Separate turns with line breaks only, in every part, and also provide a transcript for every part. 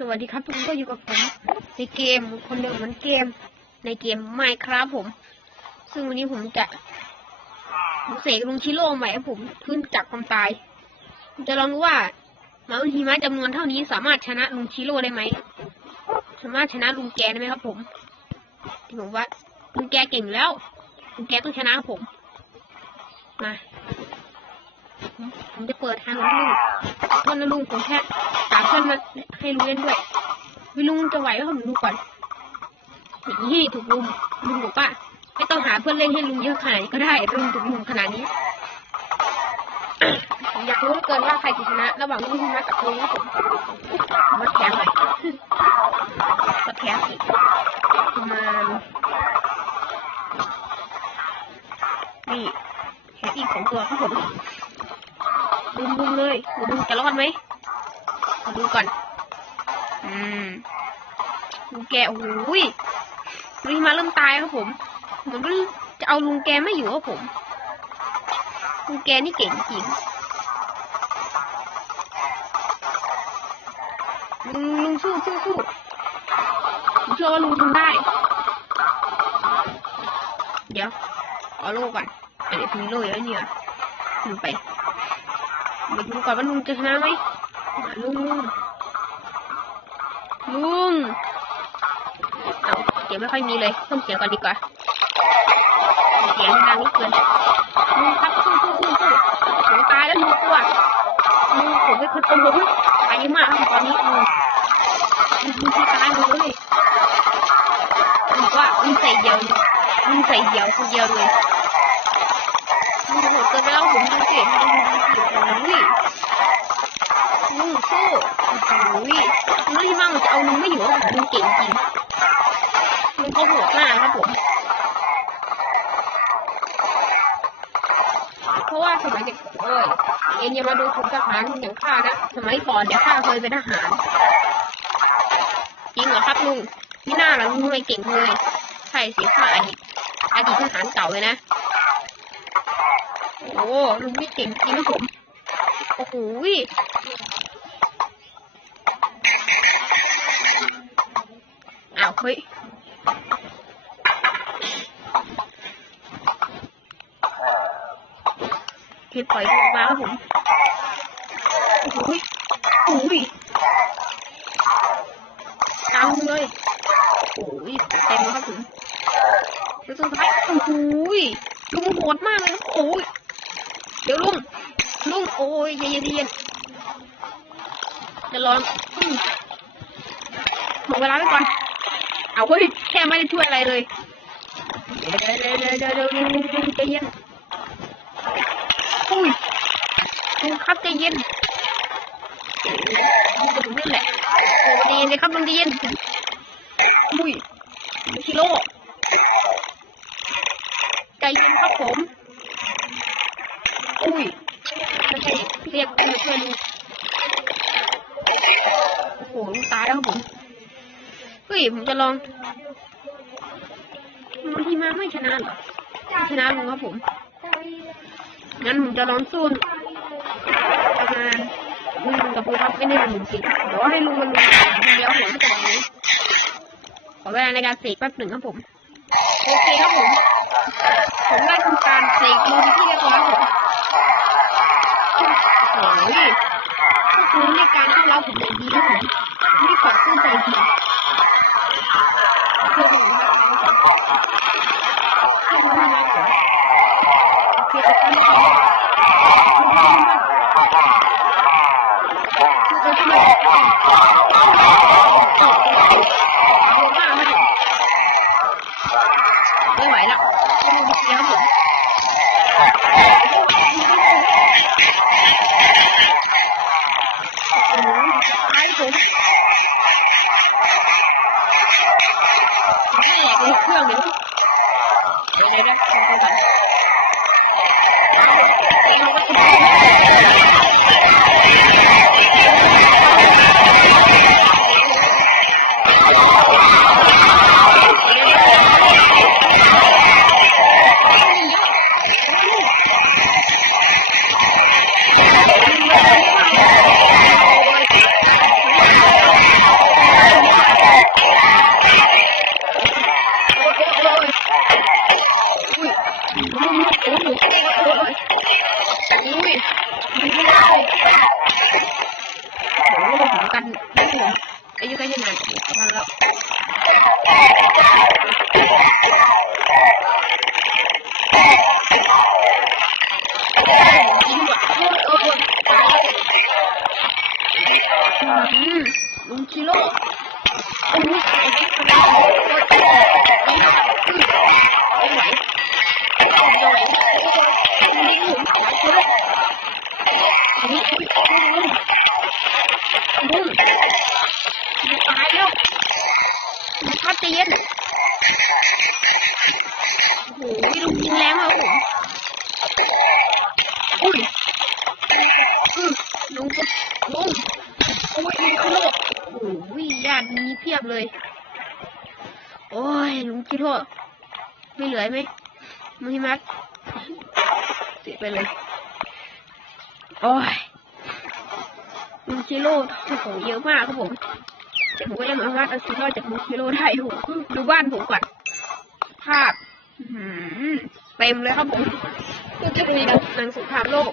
สวัสดีครับทุกคนก็อยู่กับผมในเกมคนหนึ่งเหมือนเกม ในเกมไมครับผม ซึ่งวันนี้ผมจะเสกลุงชิโร่ใหม่ให้ผมขึ้นจากความตายผมจะลองดูว่าหมาอุหิมะจำนวนเท่านี้สามารถชนะลุงชิโร่ได้ไหมสามารถชนะลุงแกได้ไหมครับผมที่ผมว่าลุงแกเก่งแล้วลุงแกต้องชนะผมมาผมจะเปิดทางลุงตอนนั้นลุงผมแค่ามเพื่อนมาให้ลุงเล่นด้วยวิลุงจะไหวแล้วผมดูก่อนนี่ถูกลุงลุงบอกว่าไม่ต้องหาเพื่อนเล่นให้ลุงเยอะขนาดนี้ก็ได้ลุงถูกลุงขนาดนี้ผมอยากรู้เกินว่าใครจะชนะ ระหว่างลุงชนะกับลุงครับผมมาแข่งเลยมาแข่งอีกมานี่แข่งอีกสองตัวครับผมบุมบุมเลยบุมจะรอดไหมาดูก่อน อืมลุงแกโอ้ยลุงมาเริ่มตายครับผมเหมือนจะเอาลุงแกไม่อยู่ครับผมลุงแกนี่เก่งจริงลุงลุงสู้สู้สู้ผมเชื่อว่าลุงทำได้ เดี๋ยวเอาโลก่อนอันนี้มีโลยแล้วเนี่ยลุงไปมาดูก่อนว่าลุงจะชนะไหม ลุงลุงเอาเสียงไม่ค่อยมีเลยเพิ่มเสียงก่อนดีกว่าเสียงดังนิดเกินลุงครับสู้สู้สู้สู้ผมตายแล้วลุงกลัวลุงผมเป็นคนโกหกตายเยอะมากตอนนี้ลุงลุงลุงตายหมดเลยลุงว่าลุงใส่เดียวลุงใส่เดียวคนเดียวเลยลุงโหดเกินไปแล้วผมดูสิลุงดูสิโอ้ยลุงสู้โอ้โหลุงที่มั่งจะเอาลุงไม่อยู่แล้วลุงเก่งจริงลุงเขาโหดมากครับผม เพราะว่าสมัยเด็กเอ้ยเอ็นอย่ามาดูถูกทหารอย่างข้านะสมัยก่อนเดี๋ยวข้าเคยเป็นทหาร จริงเหรอครับลุงนี่หน่าละลุงไม่เก่งเลยใช่สิข้าอดีตอดีตทหารเก่าเลยนะ โอ้ลุงนี่เก่งจริงนะผมโอ้โห อ้าวเฮ้ยเห็ดปล่อยมาครับผมโอ้ยโอ้ยตามเลยโอ้ยเต็มแล้วครับผมแล้วสุดท้ายโอ้ยลุงโหดมากเลยโอ้ยเดี๋ยวลุงลุงโอ้ยเย็นเย็นจะลองอืมหมดเวลาไปก่อน เอาเฮ้ยแค่ไม่ได้ช่วยอะไรเลยเดี๋ยวเดี๋ยวเดี๋ยวเดี๋ยวเดี๋ยวลุงลุงใจเย็นอุ้ยลุงครับใจเย็นนี่แหละโอ้ใจเย็นเลยครับลุงใจเย็นอุ้ยชิโร่ใจเย็นครับผมอุ้ยไม่ใช่เรียกเพื่อนเพื่อนโอ้โหลุงตายแล้วครับผม เฮ้ย ผมจะลองมันที่มาไม่ชนะไม่ชนะลุงครับผม งั้นผมจะลองสู้ประมาณลุงกับลุงครับไม่ได้ลุงจริเดี๋ยวให้ลุงมันลุงเดียวผมจะลองนี้ขอเวลาในการเสกแป๊บหนึ่งครับผม โอเคครับผม ผมได้ทำการเสกลุงที่เรียบร้อยผมโอ้ยคือในการที่เราผมเลยดีครับผมไม่ขอสู้ใจดี เพื่ อืมลุงชิโร่โอ้ยตายแล้วทำไมโอ้ยโอ้ยโอ้ยไม่ไหวไม่ไหวไม่ไหวลุงผมลุงชิโร่อันนี้ลุงลุงลุงตายแล้วลุงพัดใจเย็นโอ้โหลุงยิงแรงมากผมอุ้ยอืมลุงก็ลุงโอ้ยลุงชิโร่โอ้ยญาติมีเพียบเลย โอ้ยลุงชิโร่ไม่เหลือไหมมุฮิมัดเสียไปเลย โอ้ยลุงชิโร่ที่ผมเยอะมากครับผมแต่ผมก็ยังไม่สามารถเอาชีวิตรอจากลุงชิโร่ได้ดูดูบ้านผมก่อน ภาพเต็มเลยครับผมก็จะมีหนังสือภาพโลก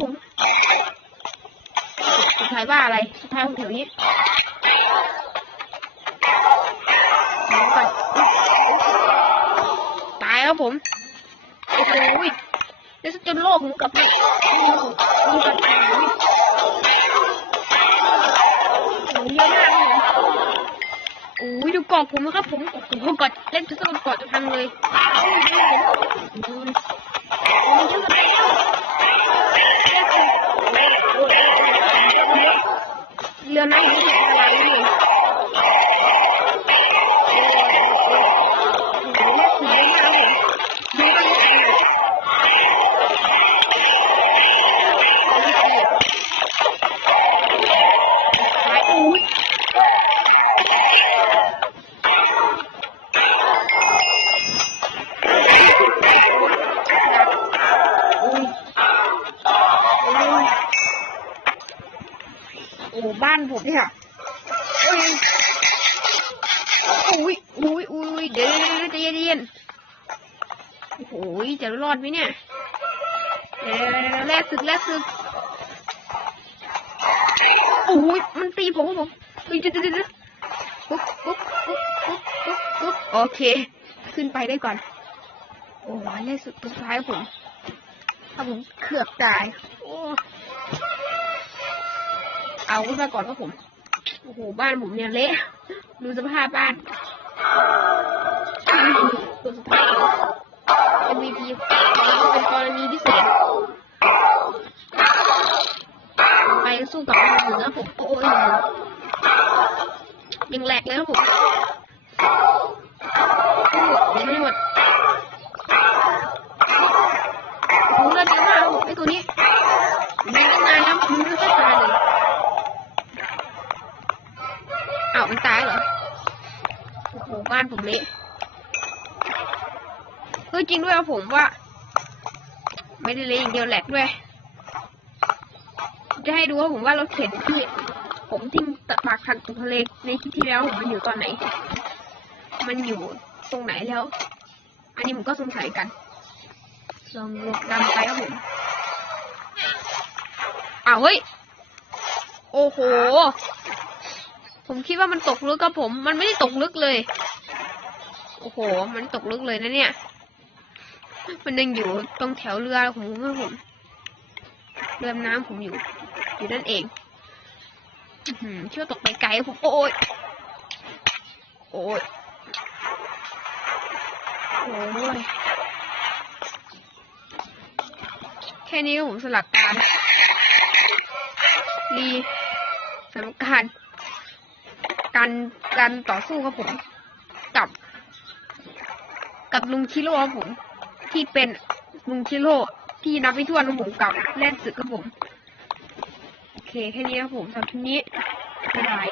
ผมสุดท้ายว่าอะไรสุดท้ายผมแถวนี้เดี๋ยก่อนตายแล้วผมโอ้โหแล้วจนโลกผมกลับมานี่ผมนี่กันโอ้โหเยอะมากลับผมโอ้ยดูกรอบผมนะครับผมโอ้โหกอดเล่นทุกคนกอดจะพังเลยดูดิโอ้ยเยอ บ้านผมเนี่ยโอ้ยโอ้ยโอ้ยโอ้ยเดี๋ยวเดี๋ยวเดี๋ยวใจเย็นโอ้โหจะรอดไหมเนี่ยเดี๋ยวเดี๋ยวเดี๋ยวแลกศึกแลกศึกโอ้ยมันตีผมผมเฮ้ยเดี๋ยวเดี๋ยวเดี๋ยวปุ๊บปุ๊บปุ๊บปุ๊บปุ๊บปุ๊บโอเค ขึ้นไปได้ก่อน โอ้ยแลกศึกสุดท้ายผมถ้าผมเขือกตาย เอาขึ้นมาก่อนครับผม โอ้โห บ้านผมเนี่ยเละดูสภาพบ้านตัวสุดท้าย MVP เป็นกรณีพิเศษไปสู้กับมันเหนือผม โอ้ยยังแหลกเลยครับผมานผมเละเฮ้ยจริงด้วยผมว่า ไม่ได้เละอย่างเดียวแหลกด้วย จะให้ดูว่าผมว่าเราเข็นที่ผมทิ้งตะปากทางตรงทะเลในคลิปที่แล้วผมมันอยู่ตอนไหน มันอยู่ตรงไหนแล้ว อันนี้ผมก็สงสัยกันลองลงดำไปครับผมอ้าวเฮ้ย โอ้โห ผมคิดว่ามันตกลึกครับผม มันไม่ได้ตกลึกเลย โอ้โห มันตกลึกเลยนะเนี่ย มันยังอยู่ตรงแถวเรือของผมครับผมเรือน้ำผมอยู่ อยู่นั่นเองหือเชื่อตกไปไกลผมโอ้ยโอ้ยโอ้ยแค่นี้ผมสลักการรีสำหรับการการการต่อสู้ครับผมกับ กับลุงชิโร่ครับผม ที่เป็นลุงชิโร่ที่นับไปทั่วลุงผมกับเล่นศึกครับผม โอเคแค่นี้ครับผมสำหรับคลิปนี้บ๊ายบาย